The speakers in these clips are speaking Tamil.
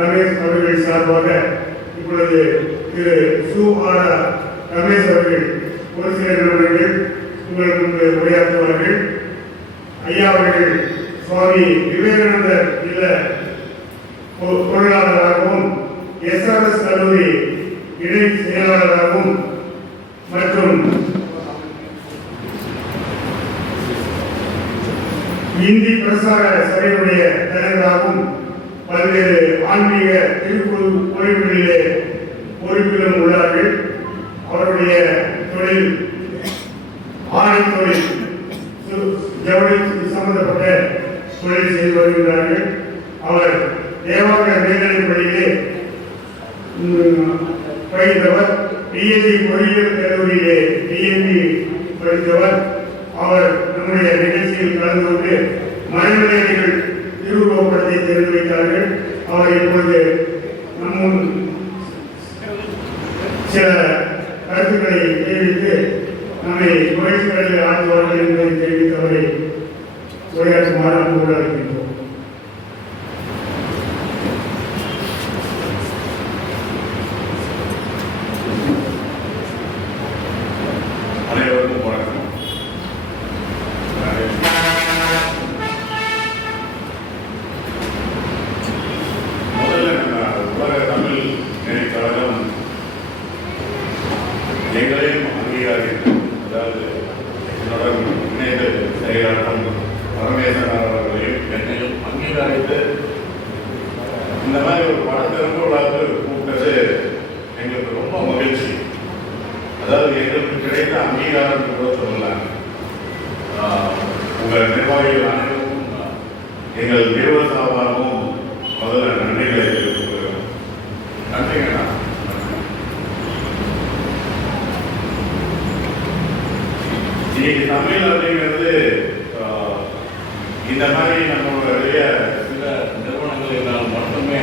ரமேஷ் அவர்கள் சார்பாக இப்பொழுது திரு ரமேஷ் அவர்கள் ஒரு சில நிறுவனங்கள் உங்களுக்கு முன்பு உரையாற்றுவார்கள். ஐயா அவர்கள் சுவாமி விவேகானந்தர் இல்ல பொருளாளராகவும் SRS கல்லூரி இணை செயலாளராகவும் மற்றும் இந்தி பிரசார சபையுடைய தலைவராகவும் பல்வேறு ஆன்மீக திருக்குழு கோயில்களிலே பொறுப்பிலும் உள்ளார்கள். அவருடைய தொழில் ஆணை தொழில் ஜவுளி சம்பந்தப்பட்ட தொழில் செய்து வருகிறார்கள். அவர் தேவாங்க மேல்நிலைப் பள்ளியிலே படித்தவர். பிஎஸ்சி பொறியியல் கல்லூரியிலே டிஎம்பி படித்தவர். அவர் நம்முடைய நிகழ்ச்சியில் கலந்து கொண்டு மறைமலைகள் திருவுருவப்படத்தை திறந்து வைத்தார்கள். அவர் இப்பொழுது நம் சில கருத்துக்களை தெரிவித்து நம்மை முயற்சிகளில் ஆற்றுவார்கள் என்பதை தெரிவித்து அவரை உரையாற்றுமாறு அன்போடு அழைக்கின்றோம். அனைவருக்கும் வணக்கம். முதல்ல நம்ம உலக தமிழ் கழகம் எங்களையும் அங்கீகாரித்து, அதாவது என்னுடன் இணைந்து செயலாற்றும் பரமேசன் அவர்களையும் என்னையும் அங்கீகாரித்து இந்த மாதிரி ஒரு படத்திறப்பு விழாவுக்கு கூப்பிட்டது எங்களுக்கு ரொம்ப மகிழ்ச்சி. அதாவது எங்களுக்கு கிடைத்த அங்கீகாரம் கூட சொல்லலாம். உங்கள் நிர்வாகிகள் அனைவருக்கும் எங்கள் நிறுவன சார்பாகவும் முதல்ல நன்றிகளை தெரிவித்துக் நன்றிங்கண்ணா. இன்னைக்கு தமிழ் அப்படிங்கிறது இந்த மாதிரி நம்மளுடைய சில நிறுவனங்களினால் மட்டுமே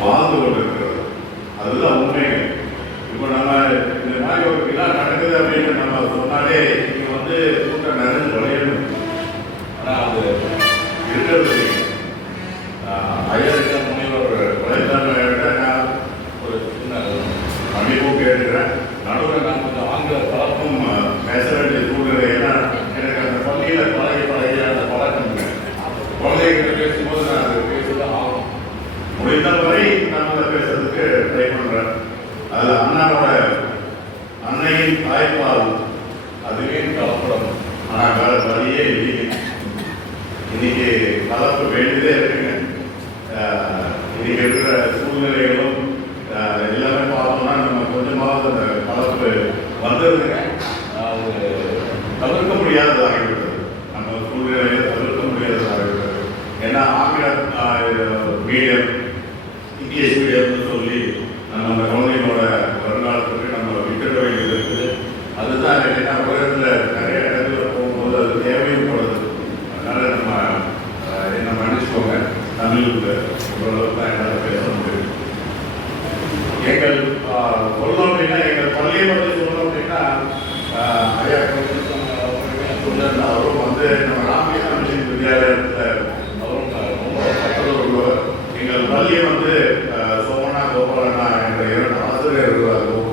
வாழ்ந்து கொண்டிருக்கிறது. அதுதான் உண்மை. இப்போ நம்ம இந்த மாதிரி ஒரு விழா நடக்குது அப்படின்னு நம்ம சொன்னாலே இங்கே வந்து கூட்டம் நிறைஞ்சு விளையணும். ஆனால் அது இருக்கிறது. ஐயா முனைவர் வலைத்தளம் ஒரு சின்ன அமைப்பு கேட்டுக்கிறேன். நடுவில் நான் கொஞ்சம் ஆங்கில பழக்கம் பேச வேண்டிய சூழ்நிலை. ஏன்னா எனக்கு அந்த பள்ளியில் பழகி அந்த பழக்கம் குழந்தைகிட்ட பேசும்போது நான் அதை பேசதான் ஆகும். முடிந்த வரை நான் அதை பேசுறதுக்கு ட்ரை பண்ணுறேன். அதில் அண்ணாவோட அன்னையின் தாய்ப்பால் அதுவே கலப்படம். ஆனால் வேற வழியே இல்லை. இன்னைக்கு கலப்பு வேண்டியதே இருக்குங்க. இன்னைக்கு இருக்கிற சூழ்நிலைகளும் எல்லாமே பார்த்தோம்னா நம்ம கொஞ்சமாவது அந்த கலப்பு வந்துருதுங்க. அது தவிர்க்க முடியாததாகிவிட்டது. நம்ம சூழ்நிலையை தவிர்க்க முடியாததாகிவிட்டது. ஏன்னா ஆங்கில மீடியம் இங்கிலீஷ் மீடியம்னு சொல்லி நம்ம அந்த குழந்தைங்களோட வருங்காலத்துக்கு நம்ம விட்டுட வேண்டியது இருக்குது. அதுதான் என்ன உலகத்தில் நிறைய இடங்களில் போகும்போது அது தேவைப்படுது. அதனால நம்ம என்ன மன்னிச்சுக்கோங்க. தமிழ் ஓரளவுக்கு தான் என்னால் பேச முடியும். எங்கள் சொல்லணும் அப்படின்னா எங்கள் பள்ளியை பற்றி சொல்லணும் அப்படின்னா ஐயா சொன்ன அவரும் வந்து நம்ம ராமகிருஷ்ண மிஷன் வித்யாலயத்தில் அவரும் ரொம்ப பக்கத்தில் உள்ளவர். எங்கள் பள்ளியை வந்து சோமனா கோபாலண்ணா என்ற 2 ஆசிரியர் இருக்கிறார்கள்.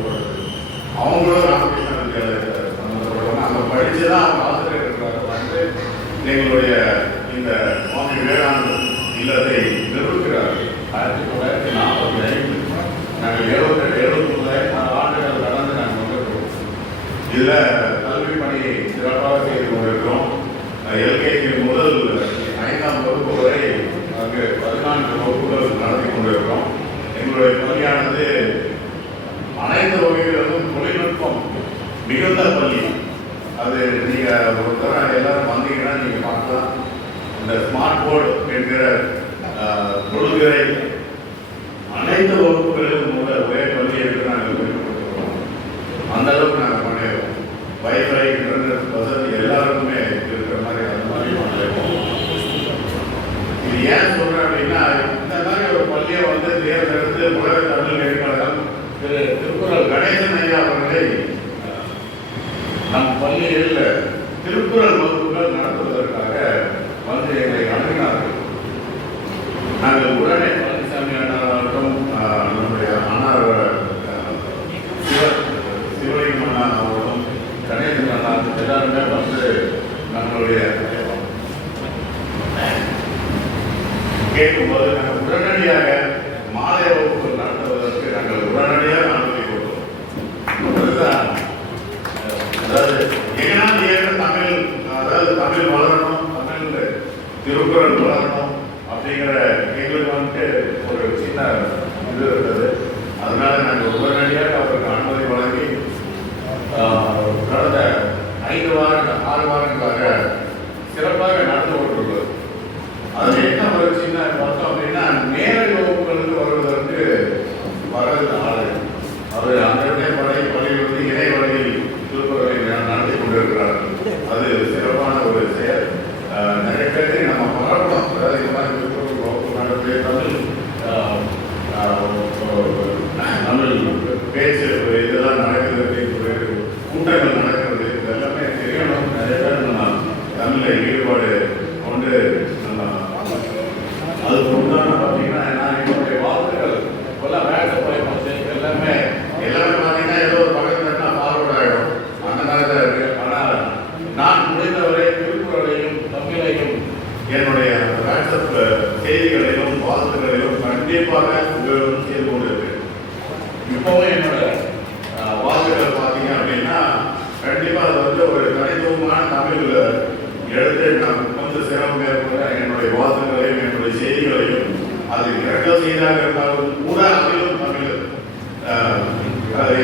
அவங்களும் ராமகிருஷ்ண வித்யாலயத்தை சம்மந்தப்பட்டவங்க. அங்கே படித்து தான் அவங்க ஆசிரியர் இருக்கிறாங்க. வந்து எங்களுடைய இந்த சுவாமி விவேகானந்தர் இல்லத்தை நிறுவுகிறார்கள். 1945 நாங்கள் 78 ஆண்டுகள் கடந்து நாங்கள் வந்துருக்கிறோம். இதில் கல்வி பணியை சிறப்பாக செய்து கொண்டிருக்கிறோம். LKG முதல் 5ஆம் வகுப்பு வரை அங்கு 14 வகுப்புகள் நடத்தி கொண்டிருக்கிறோம். எங்களுடைய பள்ளியானது அனைத்து வகைகளிலும் தொழில்நுட்பம் மிகுந்த பள்ளி. அது நீங்கள் ஒரு தரம் எல்லாரும் வந்தீங்கன்னா நீங்கள் பார்க்கலாம். இந்த ஸ்மார்ட் போர்டு என்கிற தொழுகை அனைத்து வகுப்புகளிலும் ஒரே பள்ளி என்று நாங்கள் குறிப்பிட்டிருக்கிறோம். அந்த அளவுக்கு நாங்கள் பண்ணிடுறோம். வைஃபை இன்டர்நெட் வசதி எல்லாருக்குமே இருக்கிற மாதிரி அந்த மாதிரி பண்ணிடுறோம். இது ஏன் சொல்றேன் அப்படின்னா, இந்த மாதிரி ஒரு பள்ளியை வந்து தேர்ந்தெடுத்து உலக தமிழ் நெறிப்பாளர் திரு திருக்குறள் கணேசன் ஐயா அவர்களை நம் பள்ளியில் திருக்குறள் வகுப்புகள் நடத்துவதற்காக வந்து எங்களை அணுகினார்கள். நாங்கள் உடனே பழனிசாமி அண்ணாவர்களும் நம்முடைய அண்ணார் சிவலிங்கம் அண்ணா அவர்களும் கணேசன் அண்ணா எல்லாருமே வந்து நம்மளுடைய கேட்கும்போது நாங்கள் உடனடியாக மாலை வகுப்பு நடத்துவதற்கு நாங்கள் உடனடியாக அனுமதி கொடுத்தோம். அதாவது எங்கனால் ஏற்ற தமிழ், அதாவது தமிழ் வளரணும், தமிழ் திருக்குறள் வளரணும் அப்படிங்கிற எங்களுக்கு வந்துட்டு ஒரு சின்ன இது இருந்தது. அதனால நாங்கள் உடனடியாக அவருக்கு அனுமதி வழங்கி கடந்த 5 வாரங்கள் 6 வாரங்களாக சிறப்பாக நடந்து கொண்டுள்ளது. அது என்ன ஒரு சின்ன பார்த்தோம் அப்படின்னா, நேரடி வகுப்புகளுக்கு வருவதற்கு வரது ஆளு அவர் அந்த பள்ளியிலிருந்து இணை வழியில் திருக்குறளை நடத்தி கொண்டிருக்கிறார்கள். அது சிறப்பான ஒரு செயல். நிறைய பேருக்கு நம்ம பரவணும். அதாவது இந்த மாதிரி திருக்குறள் வகுப்பு நடத்தி தமிழ் பேச்சு இதெல்லாம் நடக்கிறது, கூட்டங்கள் நடக்கிறது, இதெல்லாமே தெரியணும். நிறைய பேர் நம்ம தமிழில் ஈடுபாடு கொண்டு நம்ம அதுக்கு உண்டான பார்த்தீங்கன்னா நான் என்னுடைய வாழ்த்துக்கள் எல்லாம் வேலை போய் எல்லாமே பார்த்தீங்கன்னா ஏதோ ஒரு பக்கத்தில் ஃபார்வர்ட் ஆகிடும், அந்த மாதிரி தான் இருக்கு. ஆனால் நான் முடிந்தவரை திருக்குறளையும் தமிழையும் என்னுடைய வாட்ஸ்அப் செய்திகளிலும் வாழ்த்துக்களிலும் கண்டிப்பாக உபயோகம் செய்து கொண்டிருக்கேன். இப்போவும் என்னோட வாழ்த்துக்கள் பார்த்தீங்க அப்படின்னா கண்டிப்பாக அது வந்து ஒரு தனித்துவமான தமிழ் எழுத்து நான் கொஞ்சம் சிரமம் மேற்கொள்ள என்னுடைய வாழ்த்துக்களையும் என்னுடைய செய்திகளையும் அது இரண்டு செய்தியாக இருந்தாலும் கூட அதிலும் தமிழ்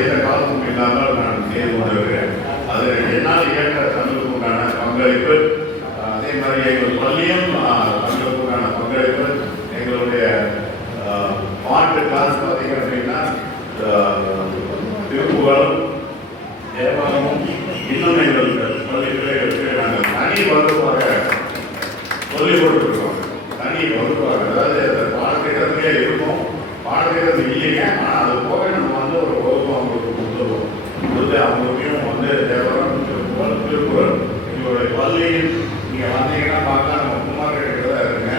எந்த காலமும் இல்லாமல் நான் செய்து கொண்டிருக்கிறேன். அது என்னால் ஏற்ற தமிழுக்கு உண்டான பங்களிப்பு, அதே மாதிரி எங்கள் பள்ளியும் தமிழுக்கு உண்டான பங்களிப்பு. எங்களுடைய பாட்டு கிளாஸ் பார்த்தீங்க அப்படின்னா திருப்புகழும் தேவாரமும் இன்னும் எங்கள் பள்ளி பிள்ளைகளுக்கு நாங்கள் தனி வகுப்பாக சொல்லிக் கொடுத்துருக்கோம். தனி வகுப்பாக, அதாவது அந்த பாடத்திட்டத்திலே இருக்கும், பாடத்திட்டத்தில் இல்லைங்க, ஆனால் அது போக நம்ம வந்து ஒரு வகுப்பு அவங்களுக்கு கொடுத்து அவங்களுக்கும் வந்து தேவாரம் திருக்குறள் எங்களுடைய பள்ளியில் நீங்கள் வந்தீங்கன்னா பார்க்கலாம். நம்ம குமார்கிட்ட தான் இருக்குங்க.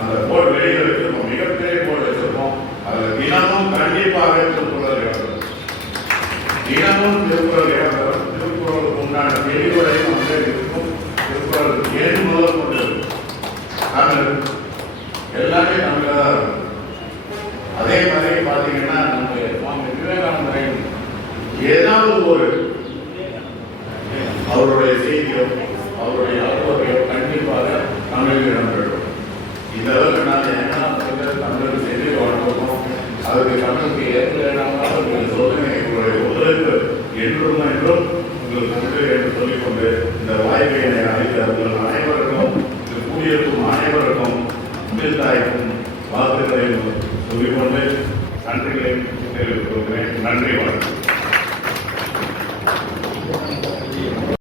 அந்த போர்டு வெளியில் வச்சிருக்கோம், மிகப்பெரிய போர்டு வச்சிருக்கோம். அதில் தினமும் கண்டிப்பாக திருக்குறள் இடம்பெறும், தினமும் திருக்குறள் இடம்பெறும். திருக்குறளுக்கு உண்டான தெளிவுரையும் வந்து இருக்கும். திருக்குறள் ஏழு முதல் கொண்டு தமிழ் எல்லாமே தமிழாக தான் இருக்கும். அதே மாதிரி பார்த்தீங்கன்னா நம்முடைய சுவாமி விவேகானந்தரின் ஏதாவது ஒரு அவருடைய செய்தியோ அவருடைய அனுபவத்தையோ கண்டிப்பாக தமிழில் இடம்பெறும். இந்த அளவுக்கு நான் என்ன தமிழ் செய்தி வளர்க்கணும், அதுக்கு தமிழுக்கு ஏற்கனவே சோதனை எங்களுடைய ஒத்துழைப்பு என்றும் என்றும் உங்களுக்கு உண்டு என்று சொல்லிக்கொண்டு இந்த வாய்ப்பை என்னை அளித்த அனைவருக்கும், இது கூடியிருக்கும் அனைவருக்கும் தமிழ் தாய்க்கும் வாழ்த்துக்களையும் சொல்லிக்கொண்டு நன்றிகளையும் தெரிவித்துக் கொள்கிறேன். நன்றி, வணக்கம்.